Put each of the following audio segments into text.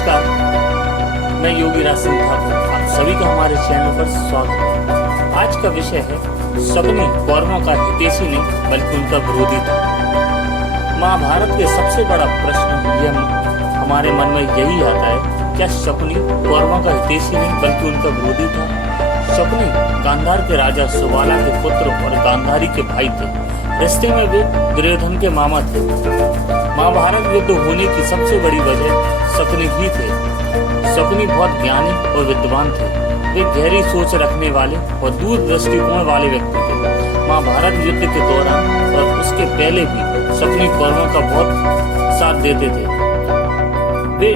नमस्कार, मैं योगी राज सिंह ठाकुर। आप सभी का हमारे चैनल पर स्वागत है। आज का विषय है शकुनी कौरवों का हितैषी नहीं बल्कि उनका विरोधी था। महाभारत के सबसे बड़ा प्रश्न यह हमारे मन में यही आता है, क्या शकुनी कौरवों का हितैषी नहीं बल्कि उनका विरोधी था? शकुनी गांधार के राजा सुबाला के पुत्र और गांधारी के भाई थे। रिश्ते में वे दुर्योधन के मामा थे। महाभारत युद्ध होने की सबसे बड़ी वजह शकुनी ही थे। शकुनी बहुत ज्ञानी और विद्वान थे। वे गहरी सोच रखने वाले और दूर दृष्टिकोण वाले व्यक्ति थे। महाभारत युद्ध के दौरान और उसके पहले भी शकुनी कौरवों का बहुत साथ देते थे। वे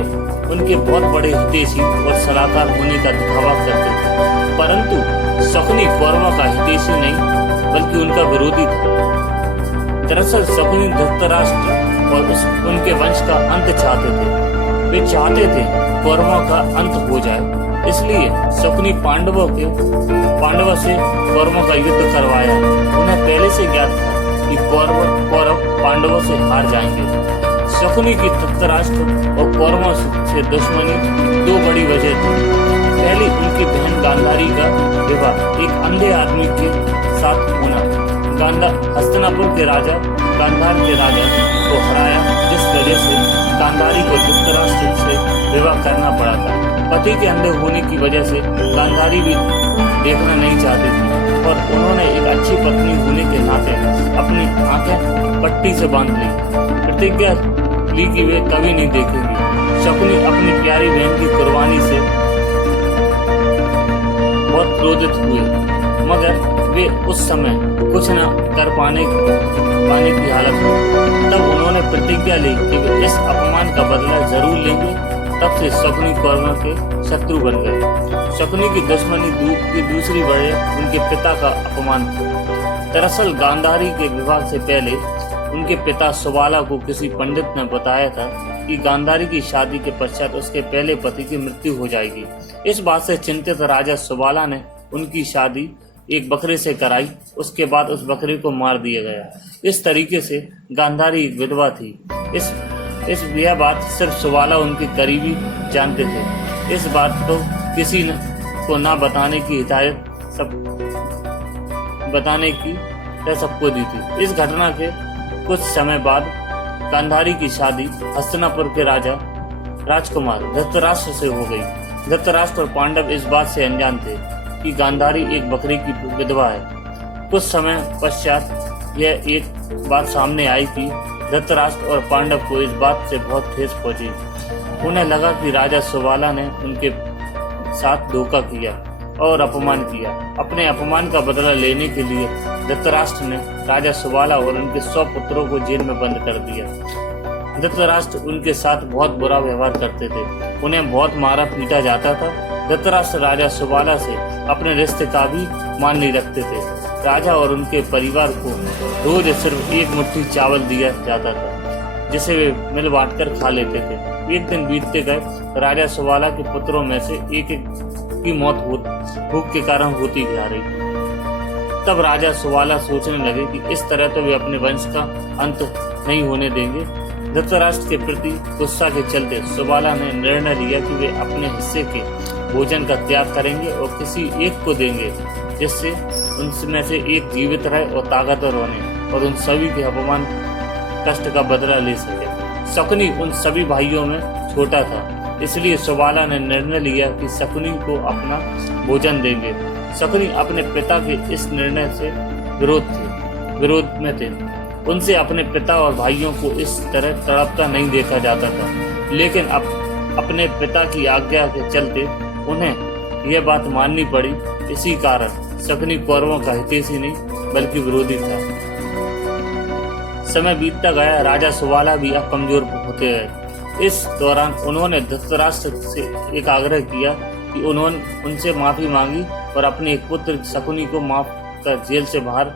उनके बहुत बड़े हितैषी और सलाहकार होने का दिखावा करते थे, परंतु शकुनी कौरवों का हितैषी नहीं बल्कि उनका विरोधी था। दरअसल शकुनी धृतराष्ट्र और उनके वंश का अंत चाहते थे। वे चाहते थे कौरवों का अंत हो जाए, इसलिए शकुनी पांडवों से कौरवों का युद्ध करवाया। उन्हें पहले से ज्ञात था कि कौरव पांडवों से हार जाएंगे। शकुनी की धृतराष्ट्र और कौरवों से दुश्मनी दो बड़ी वजह थी। पहली, उनकी बहन गांधारी का विवाह एक अंधे आदमी के साथ होना। हस्तिनापुर के राजा गांधार के राजा को हराया, जिस वजह से गांधारी को धृतराष्ट्र से विवाह करना पड़ा था। पति के अंधे होने की वजह से गांधारी भी देखना नहीं चाहती थी और उन्होंने एक अच्छी पत्नी होने के नाते अपनी आंखें पट्टी से बांध ली। प्रतिज्ञा ली कि वे कभी नहीं देखेंगी। शकुनी अपनी प्यारी बहन की कुर्बानी से बहुत क्रोधित हुए, मगर वे उस समय कुछ न कर पाने की हालत में। तब उन्होंने प्रतिज्ञा ली कि वे इस अपमान का बदला जरूर लेंगे। तब से शकुनी कौरवों के शत्रु बन गए। शकुनी की दुश्मनी की दूसरी वजह उनके पिता का अपमान था। दरअसल गांधारी के विवाह से पहले उनके पिता सुबाला को किसी पंडित ने बताया था कि गांधारी की शादी के पश्चात उसके पहले पति की मृत्यु हो जाएगी। इस बात से चिंतित राजा सुबाला ने उनकी शादी एक बकरे से कराई। उसके बाद उस बकरे को मार दिया गया। इस तरीके से गांधारी एक विधवा थी। यह बात सिर्फ सुबाला उनके करीबी जानते थे। इस बात को किसी को ना बताने की हिदायत सबको दी थी। इस घटना के कुछ समय बाद गांधारी की शादी हस्तिनापुर के राजकुमार धृतराष्ट्र से हो गई। धृतराष्ट्र और पांडव इस बात से अनजान थे कि गांधारी एक बकरी की विधवा है। कुछ समय पश्चात यह एक बात सामने आई कि धृतराष्ट्र और पांडव को इस बात से बहुत ठेस पहुंची। उन्हें लगा कि राजा सुबाला ने उनके साथ धोखा किया और अपमान किया। अपने अपमान का बदला लेने के लिए धृतराष्ट्र ने राजा सुबाला और उनके 100 पुत्रों को जेल में बंद कर दिया। धृतराष्ट्र उनके साथ बहुत बुरा व्यवहार करते थे। उन्हें बहुत मारा पीटा जाता था। धृतराष्ट्र राजा सुबाला से अपने रिश्ते का भी मान नहीं रखते थे। राजा और उनके परिवार को रोज सिर्फ एक मुट्ठी चावल दिया जाता था, जिसे वे मिल बांटकर खा लेते थे। एक दिन बीतते गए। राजा सुबाला के पुत्रों में से एक की मौत भूख के कारण होती जा रही थी। तब राजा सुबाला सोचने लगे कि इस तरह तो वे अपने वंश का अंत नहीं होने देंगे। धृतराष्ट्र के प्रति गुस्सा के चलते सुबाला ने निर्णय लिया कि वे अपने हिस्से के भोजन का त्याग करेंगे और किसी एक को देंगे, जिससे उनमें से एक जीवित रहे और ताकतवर बने और उन सभी के अपमान कष्ट का बदला ले सके। शकुनी उन सभी भाइयों में छोटा था, इसलिए सुबाला ने निर्णय लिया कि शकुनी को अपना भोजन देंगे। शकुनी अपने पिता के इस निर्णय से विरोध में थे। उनसे अपने पिता और भाइयों को इस तरह तड़पता नहीं देखा जाता था, लेकिन अपने पिता की आज्ञा के चलते उन्हें यह बात माननी पड़ी। इसी कारण शकुनी कौरवों का हितैषी नहीं बल्कि विरोधी था। समय बीतता गया। राजा सुबाला भी अब कमजोर होते गए। इस दौरान उन्होंने धृतराष्ट्र से एक आग्रह किया कि उनसे माफी मांगी और अपने एक पुत्र शकुनी को माफ कर जेल से बाहर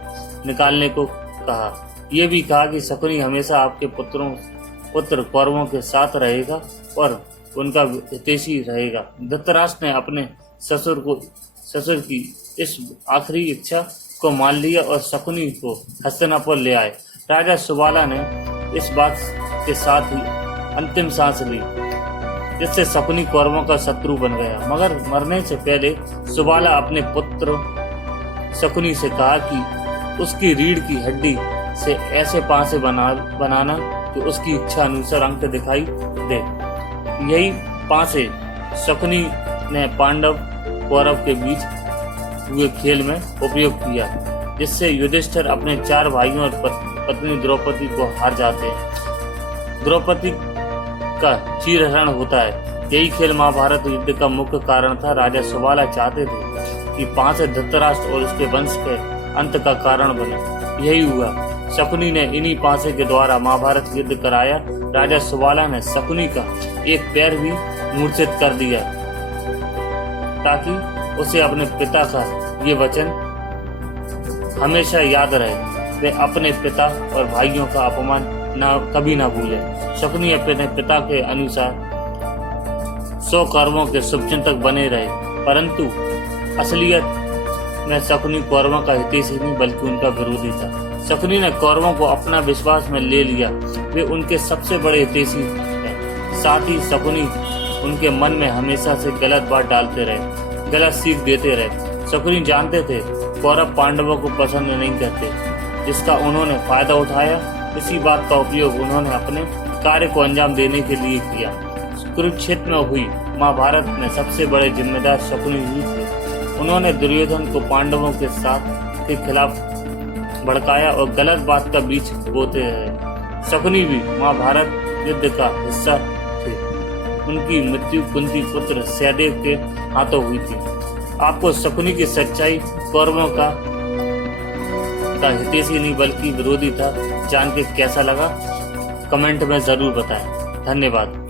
निकालने को कहा। यह भी कहा कि शकुनी हमेशा आपके पुत्र कौरवों के साथ रहेगा और उनका हितैषी रहेगा। धृतराष्ट्र ने अपने ससुर की इस आखिरी इच्छा को मान लिया और शकुनी को हस्तिनापुर ले आए। राजा सुबाला ने इस बात के साथ ही अंतिम सांस ली। जिससे शकुनी कौरवों का शत्रु बन गया। मगर मरने से पहले सुबाला अपने पुत्र शकुनी से कहा कि उसकी रीढ़ की हड्डी से ऐसे पासे बनाना कि उसकी इच्छा अनुसार अंक दिखाई दे। यही पासे शकुनी ने पांडव कौरव के बीच हुए खेल में उपयोग किया, जिससे युधिष्ठिर अपने 4 भाइयों और पत्नी द्रौपदी को हार जाते हैं। द्रौपदी का चीरहरण होता है। यही खेल महाभारत युद्ध का मुख्य कारण था। राजा सुबाला चाहते थे कि पांसे धृतराष्ट्र और उसके वंश के अंत का कारण बने। यही हुआ। शकुनी ने इन्हीं पांसे के द्वारा महाभारत युद्ध कराया। राजा सुबाला ने शकुनी का एक पैर भी मूर्छित कर दिया, ताकि उसे अपने पिता का ये वचन हमेशा याद रहे। वे अपने पिता और भाइयों का अपमान कभी ना भूले। शकुनी अपने पिता के अनुसार 100 कौरवों के शुभचिंतक बने रहे, परंतु असलियत में शकुनी कौरवों का हितैषी नहीं बल्कि उनका विरोधी था। शकुनी ने कौरवों को अपना विश्वास में ले लिया। वे उनके सबसे बड़े हितैषी हैं। साथ ही शकुनी उनके मन में हमेशा से गलत बात डालते रहे, गलत सीख देते रहे। शकुनी जानते थे कौरव पांडवों को पसंद नहीं करते, जिसका उन्होंने फायदा उठाया। इसी बात का उपयोग उन्होंने अपने कार्य को अंजाम देने के लिए किया। कुरुक्षेत्र में हुई महाभारत में सबसे बड़े जिम्मेदार शकुनी ही थे। उन्होंने दुर्योधन को पांडवों के साथ के खिलाफ भड़काया और गलत बात का बीज बोते रहे। शकुनी भी महाभारत युद्ध का हिस्सा थे। उनकी मृत्यु कुंती पुत्र सहदेव के हाथों हुई थी। आपको शकुनी की सच्चाई कौरवों का हितैषी नहीं बल्कि विरोधी था जान के कैसा लगा, कमेंट में जरूर बताएं। धन्यवाद।